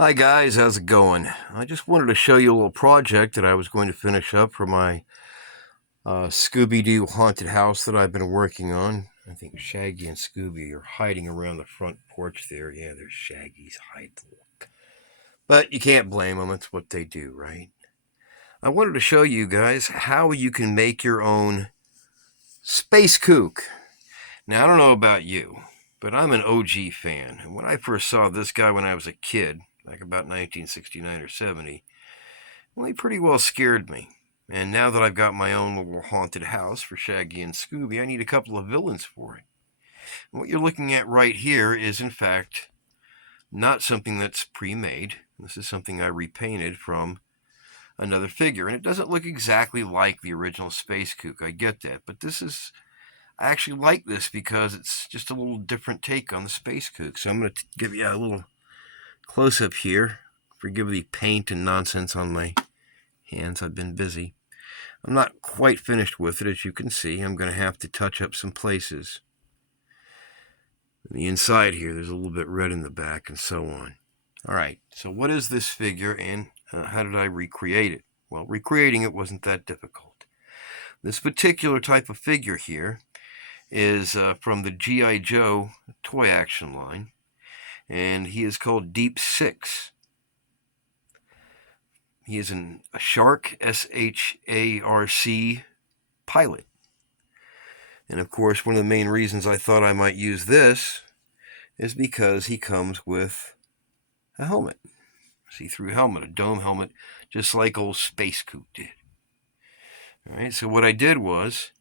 Hi guys, how's it going? I just wanted to show you a little project that I was going to finish up for my Scooby-Doo haunted house that I've been working on. I think Shaggy and Scooby are hiding around the front porch there. Yeah, there's Shaggy's hide. But you can't blame them, it's what they do, right? I wanted to show you guys how you can make your own Space Kook. Now, I don't know about you, but I'm an OG fan. And when I first saw this guy when I was a kid, like about 1969 or 70, well, he pretty well scared me. And now that I've got my own little haunted house for Shaggy and Scooby, I need a couple of villains for it. And what you're looking at right here is, in fact, not something that's pre-made. This is something I repainted from another figure. And it doesn't look exactly like the original Space Kook, I get that. But I actually like this because it's just a little different take on the Space Kook. So I'm going to give you a little close-up here. Forgive the paint and nonsense on my hands, I've been busy. I'm not quite finished with it, as you can see. I'm going to have to touch up some places. The inside here, there's a little bit red in the back and so on. Alright, so what is this figure and how did I recreate it? Well, recreating it wasn't that difficult. This particular type of figure here is from the G.I. Joe toy action line, and he is called Deep Six. He is a shark, SHARC pilot. And of course, one of the main reasons I thought I might use this is because he comes with a helmet. See-through helmet, a dome helmet, just like old Space Kook did. Alright, so what I did was,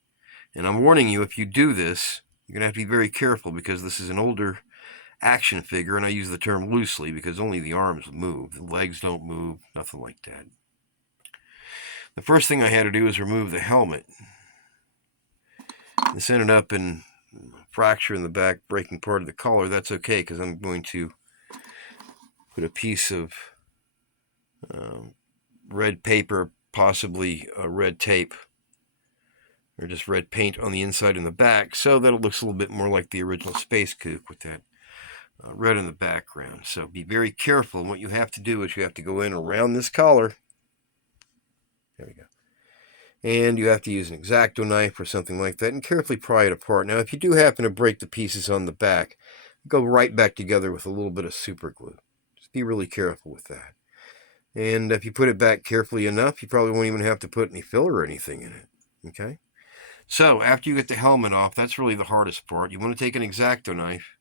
and I'm warning you, if you do this, you're going to have to be very careful because this is an older action figure, and I use the term loosely because only the arms move. The legs don't move, nothing like that. The first thing I had to do was remove the helmet. This ended up in a fracture in the back, breaking part of the collar. That's okay because I'm going to put a piece of red paper, possibly red tape, or just red paint on the inside and the back so that it looks a little bit more like the original Space Kook with that red in the background. So be very careful. And what you have to do is you have to go in around this collar. There we go. And you have to use an X-Acto knife or something like that and carefully pry it apart. Now, if you do happen to break the pieces on the back, go right back together with a little bit of super glue. Just be really careful with that. And if you put it back carefully enough, you probably won't even have to put any filler or anything in it. Okay? So, after you get the helmet off, that's really the hardest part. You want to take an X-Acto knife,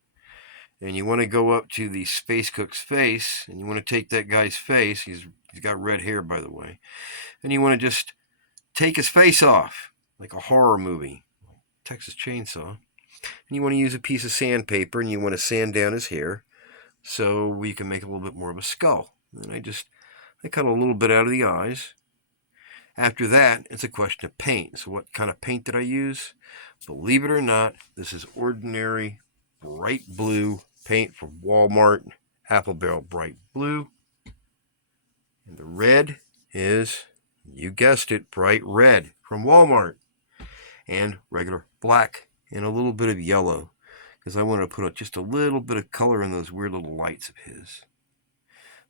and you want to go up to the Space Kook's face, and you want to take that guy's face. He's got red hair, by the way. And you want to just take his face off, like a horror movie, Texas Chainsaw. And you want to use a piece of sandpaper, and you want to sand down his hair so we can make a little bit more of a skull. And I cut a little bit out of the eyes. After that, it's a question of paint. So what kind of paint did I use? Believe it or not, this is ordinary bright blue paint from Walmart, Apple Barrel Bright Blue. And the red is, you guessed it, bright red from Walmart. And regular black and a little bit of yellow because I wanted to put just a little bit of color in those weird little lights of his.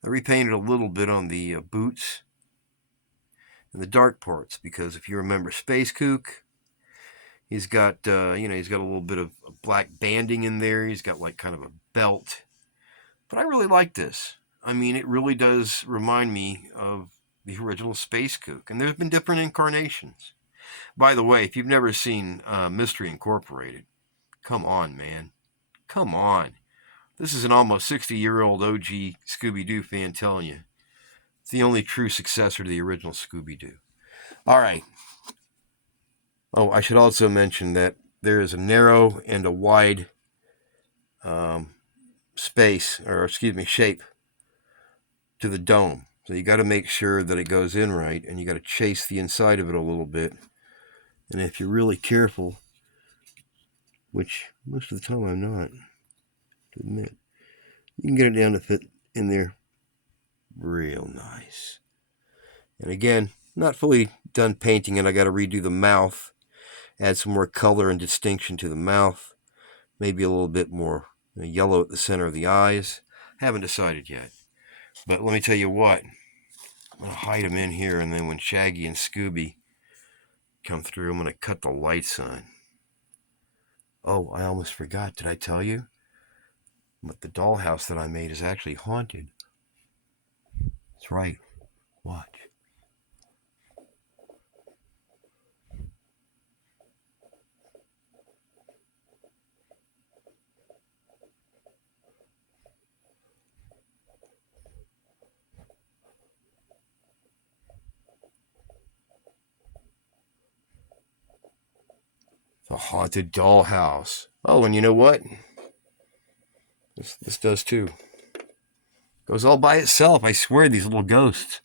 I repainted a little bit on the boots and the dark parts because if you remember Space Kook, he's got he's got a little bit of black banding in there. He's got like kind of a belt. But I really like this. I mean, it really does remind me of the original Space Kook. And there's been different incarnations. By the way, if you've never seen Mystery Incorporated, come on, man. Come on. This is an almost 60-year-old OG Scooby-Doo fan telling you. It's the only true successor to the original Scooby-Doo. All right. Oh, I should also mention that there is a narrow and a wide shape to the dome. So you got to make sure that it goes in right, and you got to chase the inside of it a little bit. And if you're really careful, which most of the time I'm not, to admit, you can get it down to fit in there real nice. And again, not fully done painting it. I got to redo the mouth, add some more color and distinction to the mouth, maybe a little bit more yellow at the center of the eyes. Haven't decided yet. But let me tell you what, I'm going to hide him in here, and then when Shaggy and Scooby come through, I'm going to cut the lights on. Oh, I almost forgot. Did I tell you? But the dollhouse that I made is actually haunted. That's right. Watch. The haunted dollhouse. Oh, and you know what? This does too. Goes all by itself. I swear, these little ghosts.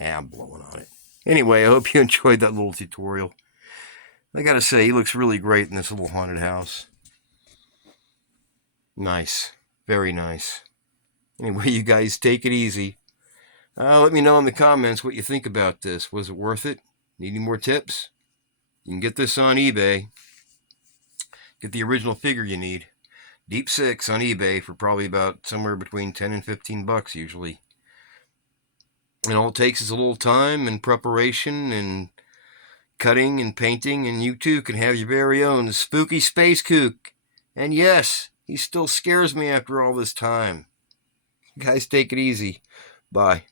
I'm blowing on it. Anyway, I hope you enjoyed that little tutorial. I gotta say, he looks really great in this little haunted house. Nice. Very nice. Anyway, you guys take it easy. Let me know in the comments what you think about this. Was it worth it? Need any more tips? You can get this on eBay. Get the original figure you need. Deep 6 on eBay for probably about somewhere between 10 and 15 bucks usually. And all it takes is a little time and preparation and cutting and painting, and you too can have your very own spooky Space Kook. And yes, he still scares me after all this time. Guys, take it easy. Bye.